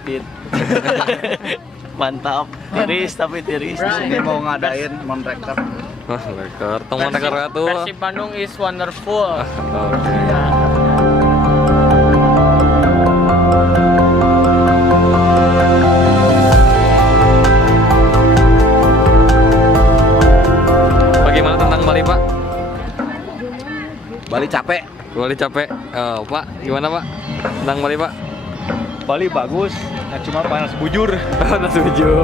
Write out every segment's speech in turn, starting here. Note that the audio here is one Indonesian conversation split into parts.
United. Mantap, tiris tapi tiris. Ini mau ngadain Monreker. Wah, rekor. Teman rekor tuh. Persib Bandung is wonderful. Oke. Bagaimana tentang Bali, Pak? Bali capek. Bali capek. Pak, gimana, Pak? Tentang Bali, Pak? Bali bagus, ya cuma panas bujur. Panas bujur.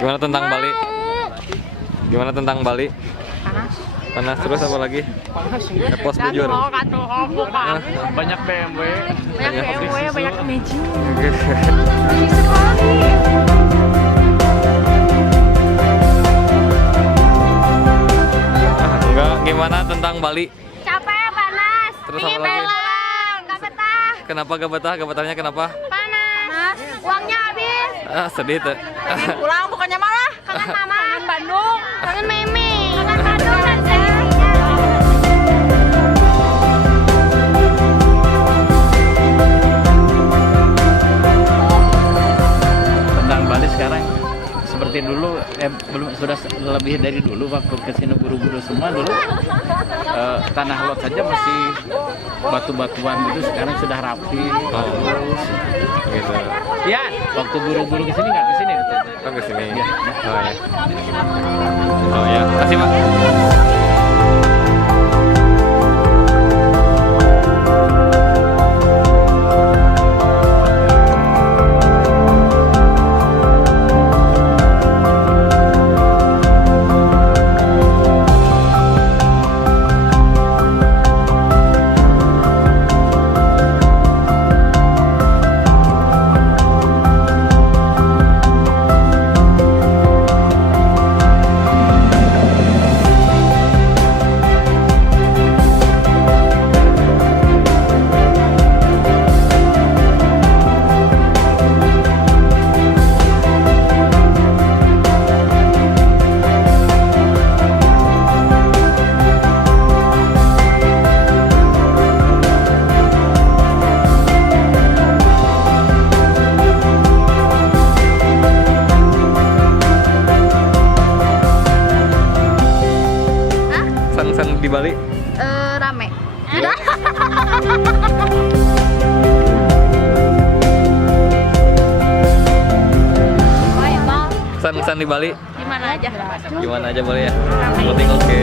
Gimana tentang Bali? Gimana tentang Bali? Panas. Panas terus apa lagi? Epos bujur. Banyak BMW. Banyak BMW, banyak Magic. Enggak, gimana tentang Bali? Capek, panas. Terus Ingin apa lagi? pulang, gak betah. Kenapa gak betah? Gak betahnya kenapa? Panas. Uangnya habis. Sedih tuh. Pengen pulang bukannya malah. Kangen mama. Kangen Bandung. Kangen Mimi. Kangen Bandung dan Tentang Bali sekarang seperti dulu, belum sudah lebih dari dulu waktu kesini buru-buru semua dulu. Tanah lot saja masih batu-batuan gitu, sekarang sudah rapi. Bagus. Gitu. Ya, waktu buru-buru kesini nggak kesini. Oh, ke sini. Iya. Oh ya. Oh ya. Kasih, Pak. Sang di Bali. rame. San di Bali. Gimana aja? Gimana aja boleh ya. Penting oke.